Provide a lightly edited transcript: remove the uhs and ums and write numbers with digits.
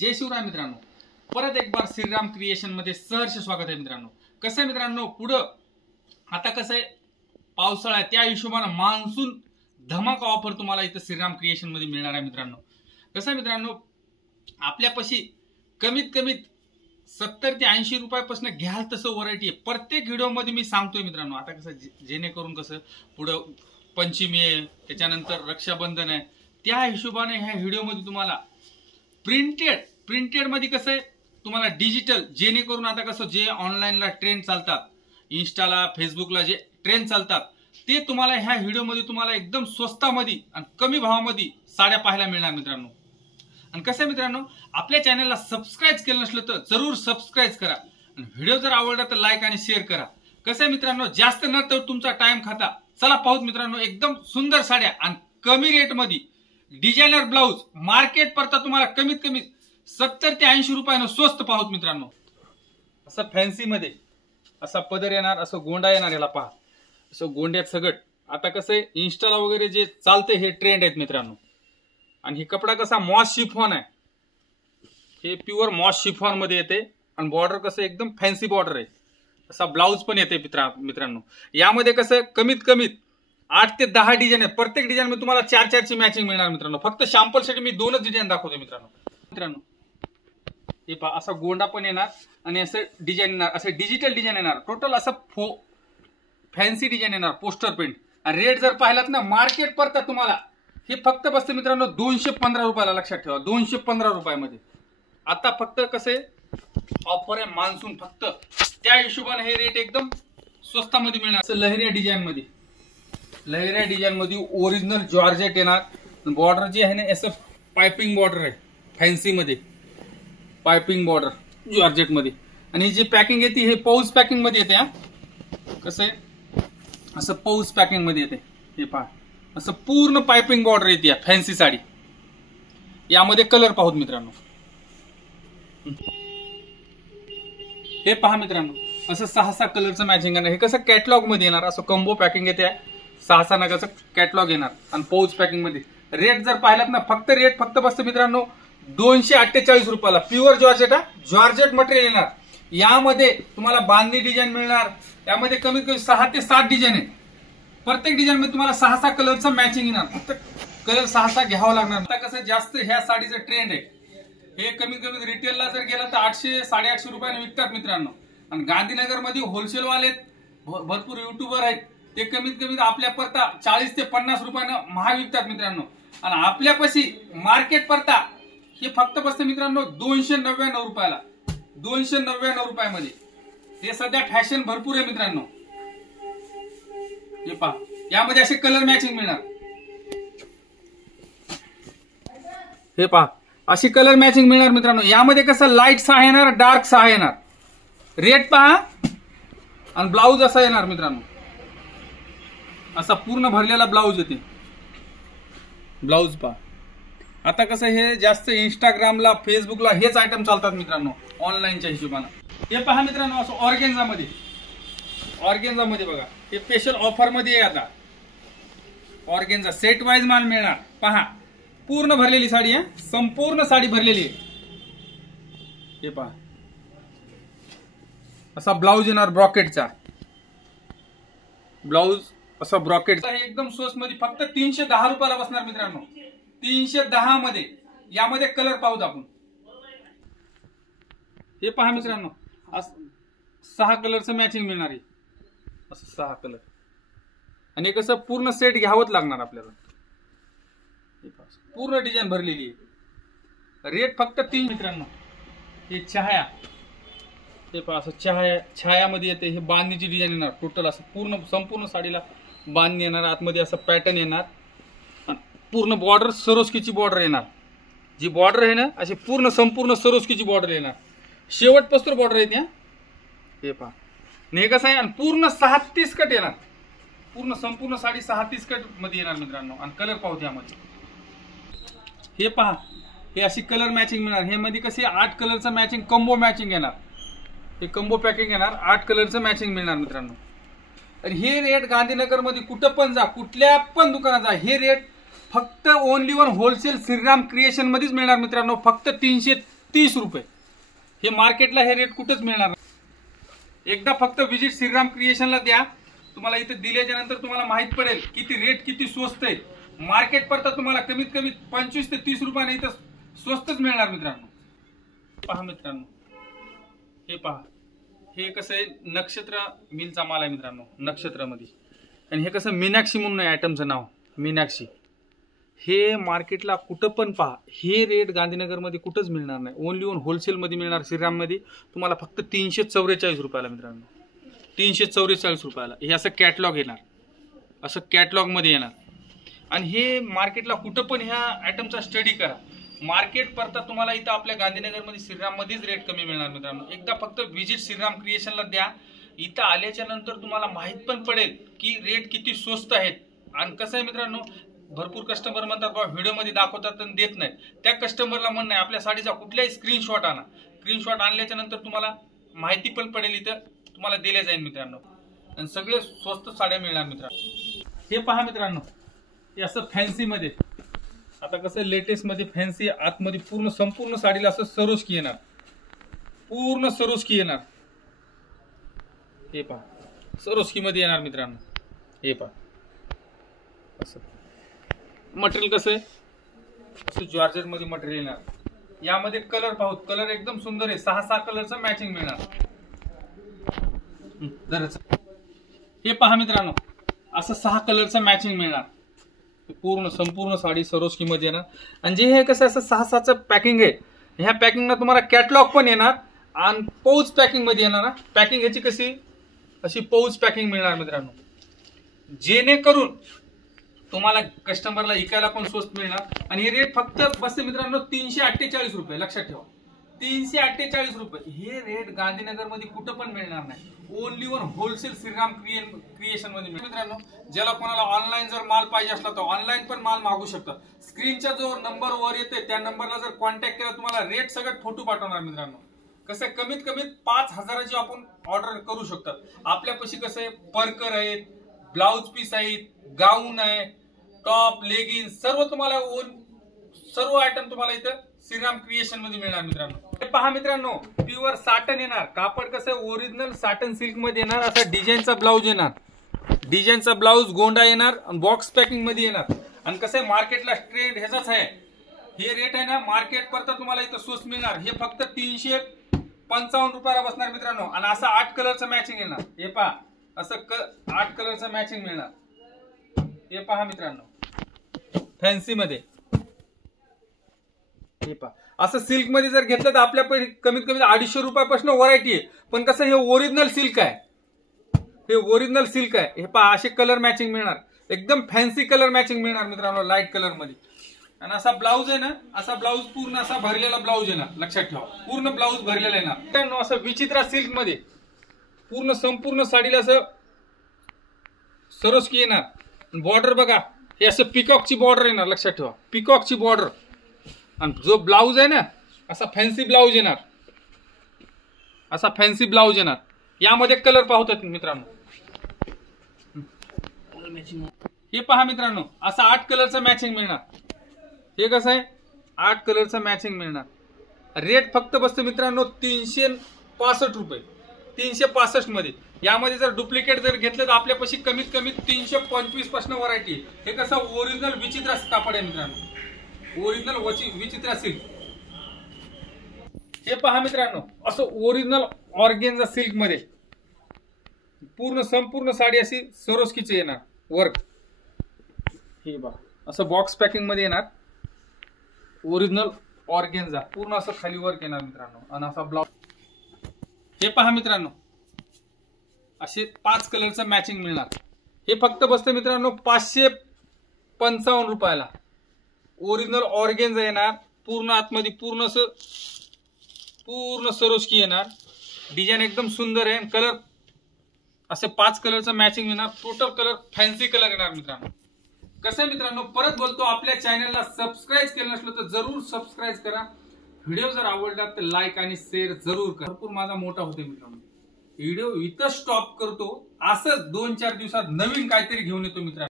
जय शिवराय मित्रांनो, परत एक बार श्रीराम क्रिएशन मध्ये सहर्ष स्वागत आहे मित्रांनो। कसं आहे मित्रांनो, पुढं आता कसं आहे पावसाळा, त्या हिशोबाने मान्सून धमाका ऑफर तुम्हाला इथं श्रीराम क्रिएशन मध्ये मिळणार आहे मित्रांनो। कसं आहे मित्रांनो, आपल्यापाशी कमीत कमी 70 ते 80 रुपयापासून घ्याल तसं व्हरायटी आहे। प्रत्येक व्हिडिओ मध्ये मी सांगतोय मित्रांनो। आता कसं जेणेकरून कसं पुढं पंचमी आहे, त्याच्यानंतर रक्षाबंधन आहे, त्या हिशोबाने ह्या व्हिडिओ मध्ये तुम्हाला प्रिंटेड मध्ये कसं आहे तुम्हाला डिजिटल, जेणेकरून आता कसं जे ऑनलाईनला ट्रेंड चालतात, इंस्टाला फेसबुकला जे ट्रेंड चालतात, ते तुम्हाला ह्या व्हिडिओ मध्ये तुम्हाला एकदम स्वस्तामध्ये आणि कमी भावामध्ये साड्या पाहायला मिळणार मित्रांनो। आणि कसं आहे मित्रांनो, आपल्या चॅनलला सबस्क्राईब केलं नसलं तर जरूर सबस्क्राईब करा आणि व्हिडिओ जर आवडला तर लाईक आणि शेअर करा। कसं आहे मित्रांनो, जास्त न तर तुमचा टाइम खाता, चला पाहूत मित्रांनो एकदम सुंदर साड्या आणि कमी रेट मध्ये डिझायनर ब्लाउज मार्केट परता तुम्हाला कमीत कमी 70 ते 80 रुपयानं स्वस्त पाहूत मित्रांनो। असं फॅन्सी मध्ये असा पदर येणार, असं गोंडा येणार, याला पहा असं गोंड्यात सगट। आता कसं आहे इंस्टाला वगैरे जे चालते हे ट्रेंड आहेत मित्रांनो। आणि हे कपडा कसा मॉस शिफॉन आहे, हे प्युअर मॉस शिफॉन मध्ये येते आणि बॉर्डर कसं एकदम फॅन्सी बॉर्डर आहे। असा ब्लाउज पण येते मित्रांनो। यामध्ये कसं कमीत कमी 8 ते 10 डिझाईन आहे। प्रत्येक डिझाईन मध्ये तुम्हाला 4-4 ची मॅचिंग मिळणार मित्रांनो। फक्त सॅम्पल साठी मी 2च डिझाईन दाखवतो मित्रांनो। हे पहा असा गोंडा पण येणार आणि असं डिझाईन येणार, असं डिजिटल डिझाईन येणार, टोटल असं फॅन्सी डिझाईन येणार, पोस्टर प्रिंट। आणि रेट जर पाहिलात ना मार्केट परता तुम्हाला हे फक्त बसते मित्रांनो 215 रुपयाला, लक्षात ठेवा 215 रुपयामध्ये। आता फक्त कसे ऑफर आहे मान्सून, फक्त त्या हिशोबाने हे रेट एकदम स्वस्तामध्ये मिळणार। असं लहरिया डिझाईन मध्ये ओरिजिनल जॉर्जेट येणार। बॉर्डर जी आहे ना असं पाइपिंग बॉर्डर आहे, फॅन्सी मध्ये पाइपिंग बॉर्डर जॉर्जेट मध्ये। आणि ही जी पॅकिंग येते हे पाऊस पॅकिंग मध्ये येते। कसं आहे असं पाऊस पॅकिंग मध्ये येते, हे पहा असं पूर्ण पाइपिंग बॉर्डर येते फॅन्सी साडी। यामध्ये कलर पाहूत मित्रांनो, हे पहा मित्रांनो असं 6-6 कलरचं मॅचिंग येणार। हे कसं कॅटलॉग मध्ये येणार, असं कंबो पॅकिंग येते, 6-6 नगाचं कॅटलॉग येणार आणि पाऊच पॅकिंग मध्ये। रेट जर पाहिलात ना रेट फक्त बसतं मित्रांनो 248 रुपयाला। प्युअर जॉर्जेट मटेरियल येणार। यामध्ये तुम्हाला बांधणी डिझाईन मिळणार, यामध्ये कमीत कमी 6 ते 7 डिझाईन आहे। प्रत्येक डिझाईन मध्ये तुम्हाला 6-6 कलरचं मॅचिंग येणार, फक्त कलर 6-6 घ्यावं लागणार। आता कसं जास्त ह्या साडीचं ट्रेंड आहे, हे कमीत कमी रिटेलला जर गेला तर 800-850 रुपयाने विकतात मित्रांनो। आणि गांधीनगर मध्ये होलसेल वाले भरपूर युट्यूबर आहेत, ते कमीत कमी आपल्या परता 40 ते 50 रुपयानं महाग विकतात मित्रांनो। आणि आपल्यापाशी मार्केट परता हे फक्त बसते मित्रांनो 299 रुपयाला, 299 रुपयामध्ये। हे सध्या फॅशन भरपूर आहे मित्रांनो। हे पहा यामध्ये असे कलर मॅचिंग मिळणार, हे पहा अशी कलर मॅचिंग मिळणार मित्रांनो। यामध्ये कसं लाईट 6 येणार, डार्क 6 येणार। रेट पहा आणि ब्लाऊज असा येणार मित्रांनो, असा पूर्ण भरलेला ब्लाऊज येते। ब्लाऊज पहा, आता कसं हे जास्त इंस्टाग्रामला फेसबुकला हेच आयटम चालतात मित्रांनो ऑनलाईनच्या हिशोबाने। हे पहा मित्रांनो असं ऑर्गेन्झा मध्ये बघा, हे स्पेशल ऑफर मध्ये आहे। आता ऑर्गेन्झा सेट वाईज माल मिळणार, पहा पूर्ण भरलेली साडी आहे, संपूर्ण साडी भरलेली आहे। हे पहा असा ब्लाऊज येणार ब्रॉकेटचा, ब्लाऊज असा ब्रॉकेटचा। हे एकदम स्वस्त मध्ये फक्त 310 रुपयाला बसणार मित्रांनो, 310 मध्ये। यामध्ये कलर पाहूत आपण, हे पहा मित्रांनो 6 कलरचं मॅचिंग मिळणार आहे, असं 6 कलर। आणि कसं पूर्ण सेट घ्यावंच लागणार आपल्याला, पूर्ण डिझाईन भरलेली आहे। रेट फक्त 3 मित्रांनो। हे छाया, हे पहा असं छायामध्ये येते, हे बांधणीची डिझाईन येणार, टोटल असं संपूर्ण साडीला बांधणी येणार, आतमध्ये असं पॅटर्न येणार, पूर्ण बॉर्डर सरोस्कीची बॉर्डर येणार। जी बॉर्डर आहे ना अशी संपूर्ण सरोस्कीची बॉर्डर येणार, शेवटपासून बॉर्डर येते। हे पहा हे कसं आहे, आणि पूर्ण 36 कट येणार, पूर्ण संपूर्ण साडी 36 कट मध्ये येणार मित्रांनो। आणि कलर पाहू यामध्ये, हे पहा हे अशी कलर मॅचिंग मिळणार। हे मध्ये कसे 8 कलरचं मॅचिंग कंबो मॅचिंग येणार, हे कंबो पॅकिंग येणार, 8 कलरचं मॅचिंग मिळणार मित्रांनो। आणि हे रेट गांधीनगर मध्ये कुठं पण जा, कुठल्या पण दुकानात जा, हे रेट फक्त only one wholesale Shriram creation मध्येच मिळणार मित्रांनो। फक्त 30 रुपये. हे मार्केटला हे रेट कुठंच मिळणार नाही. एकदा फक्त विजिट श्रीराम क्रिएशनला द्या. तुम्हाला इथे दिल्याच्या नंतर तुम्हाला माहित पडेल किती रेट किती स्वस्त आहे. मार्केट परता तुम्हाला कमीत कमी 25 ते 30 रुपयाने इथं स्वस्तच मिळणार मित्रांनो. पहा मित्रांनो, हे पहा, हे कसं आहे, नक्षत्र मिलचा माल आहे मित्रांनो, नक्षत्रामध्ये. आणि हे कसं मीनाक्षी म्हणून आहे आयटमचं नाव, मीनाक्षी. हे मार्केटला कुठं पण पहा, हे रेट गांधीनगरमध्ये कुठंच मिळणार नाही. ओनली ओन होलसेलमध्ये मिळणार श्रीराममध्ये तुम्हाला फक्त 344 रुपयाला मित्रांनो, 344 रुपयाला. हे असं कॅटलॉग येणार, असं कॅटलॉगमध्ये येणार. आणि हे मार्केटला कुठं पण ह्या आयटमचा स्टडी करा. मार्केट परता तुम्हाला इथं आपल्या गांधीनगरमध्ये श्रीराममध्येच रेट कमी मिळणार मित्रांनो. एकदा फक्त विजिट श्रीराम क्रिएशनला द्या. इथं आल्याच्या नंतर तुम्हाला माहित पण पडेल की रेट किती स्वस्त आहेत. आणि कसं आहे मित्रांनो, भरपूर कस्टमर म्हणतात बाबा व्हिडिओमध्ये दाखवतात आणि देत नाही. त्या कस्टमरला म्हणणं आहे आपल्या साडीचा कुठल्याही स्क्रीनशॉट आणा. स्क्रीनशॉट आणल्याच्या नंतर तुम्हाला माहिती पण पडेल, इथं तुम्हाला दिल्या जाईल मित्रांनो. आणि सगळे स्वस्त साड्या मिळणार मित्रांनो. हे पहा मित्रांनो, हे असं फॅन्सीमध्ये, आता कसं लेटेस्ट मध्ये फॅन्सी आतमध्ये पूर्ण संपूर्ण साडीला असं सरोस्की येणार, पूर्ण सरोस्की येणार. हे पहा सरोस्की मध्ये येणार मित्रांनो. हे पहा असं मटेरियल कसं आहे, असं जॉर्जेट मध्ये मटेरियल येणार. यामध्ये कलर पाहू, कलर एकदम सुंदर आहे. 6 कलरचं मॅचिंग मिळणार. हे पहा मित्रांनो, असं 6 कलरचं मॅचिंग मिळणार. पूर्ण संपूर्ण साडी सरोस्की मध्ये येणार. आणि जे हे कसं असं 6चं पॅकिंग आहे, ह्या पॅकिंगला तुम्हाला कॅटलॉग पण येणार आणि पाऊच पॅकिंग मध्ये येणार. पॅकिंग ह्याची कशी, अशी पाऊच पॅकिंग मिळणार मित्रांनो, जेणेकरून तुम्हाला कस्टमरला इकायला पण स्वस्त मिळणार. आणि हे रेट फक्त बसते मित्रांनो 348 रुपये. लक्षात ठेवा, 348 रुपये. हे रेट गांधीनगरमध्ये कुठं पण मिळणार नाही. Only one wholesale Shriram creation मध्ये मित्रांनो. ज्याला कोणाला ऑनलाईन जर माल पाहिजे असला तर ऑनलाईन पण माल मागू शकता. स्क्रीनचा जो नंबर वर येते त्या नंबरला जर कॉन्टॅक्ट केला तुम्हाला रेट सगळं फोटो पाठवणार मित्रांनो. कसं कमीत कमी 5,000ची आपण ऑर्डर करू शकतात. आपल्यापाशी कसं आहे, परकर आहेत, ब्लाउज पीस आहेत, गाऊन आहे, टॉप, लेगिन्स, सर्व तुम्हाला सर्व आयटम तुम्हाला इथं श्रीराम क्रिएशन मध्ये मिळणार मित्रांनो. हे पहा मित्रांनो, प्युअर साटन येणार. कापड कसं ओरिजिनल साटन सिल्क मध्ये येणार. असा डिझाईनचा ब्लाउज येणार, डिझाईनचा ब्लाउज गोंडा येणार आणि बॉक्स पॅकिंग मध्ये येणार. आणि कसं आहे मार्केटला ट्रेंड ह्याचाच आहे. हे रेट आहे ना मार्केट परत तुम्हाला इथं स्वस्त मिळणार. हे फक्त 355 रुपयाला बसणार मित्रांनो. आणि असं 8 कलरचं मॅचिंग येणार. हे पहा असं 8 कलरचं मॅचिंग मिळणार. हे पहा मित्रांनो फॅन्सी मध्ये. हे पहा असं सिल्क मध्ये जर घेतलं तर आपल्याकडे कमीत कमी 250 रुपयापासून व्हरायटी आहे. पण कसं हे ओरिजिनल सिल्क आहे, हे ओरिजिनल सिल्क आहे. हे पहा असे कलर मॅचिंग मिळणार, एकदम फॅन्सी कलर मॅचिंग मिळणार मित्रांनो, लाईट कलर मध्ये. आणि असा ब्लाऊज आहे ना, असा ब्लाऊज पूर्ण असा भरलेला ब्लाऊज येणार. लक्षात ठेवा, पूर्ण ब्लाऊज भरलेला येणार मित्रांनो. असं विचित्रा सिल्क मध्ये पूर्ण संपूर्ण साडीला असं सरोस्की येणार. बॉर्डर बघा, हे असं पिकॉकची बॉर्डर येणार. लक्षात ठेवा, पिकॉकची बॉर्डर. आणि जो ब्लाऊज आहे ना, असा फॅन्सी ब्लाऊज येणार, असा फॅन्सी ब्लाऊज येणार. यामध्ये कलर पाहतात मित्रांनो. हे पहा मित्रांनो, असं 8 कलरचं मॅचिंग मिळणार. हे कसं आहे 8 कलरचं मॅचिंग मिळणार. रेट फक्त बसतं मित्रांनो 365 रुपये, 365 मध्ये. यामध्ये जर डुप्लिकेट जर घेतलं तर आपल्यापाशी कमीत कमी 325 पासून व्हरायटी. हे कसं ओरिजिनल विचित्रा कापड आहे मित्रांनो, ओरिजिनल विचित्रा सिल्क. हे पहा मित्रांनो, असं ओरिजिनल ऑर्गेन्झा सिल्क मध्ये पूर्ण संपूर्ण साडी अशी सरोस्कीची येणार वर्क. हे बघा असं बॉक्स पॅकिंग मध्ये येणार. ओरिजिनल ऑर्गेन्झा पूर्ण असं खाली वर्क येणार मित्रांनो. आणि असा ब्लाउज. हे पहा मित्रांनो, असे 5 कलरचं मॅचिंग मिळणार. हे फक्त बसतं मित्रांनो 555 रुपयाला. ओरिजिनल ऑर्गेन्झा येणार. पूर्ण आतमध्ये पूर्ण असं पूर्ण सरोस्की येणार. डिझाईन एकदम सुंदर आहे. कलर असे 5 कलरचं मॅचिंग येणार. टोटल कलर फॅन्सी कलर येणार मित्रांनो. कसं आहे मित्रांनो, परत बोलतो, आपल्या चॅनलला सबस्क्राईब केलं नसलं तर जरूर सबस्क्राईब करा. व्हिडिओ जर आवडला तर लाईक आणि शेअर जरूर करा. भरपूर माझा मोठा होते मित्रांनो. व्हिडिओ इथं स्टॉप करतो. असंच 2-4 दिवसात नवीन काहीतरी घेऊन येतो मित्रांनो.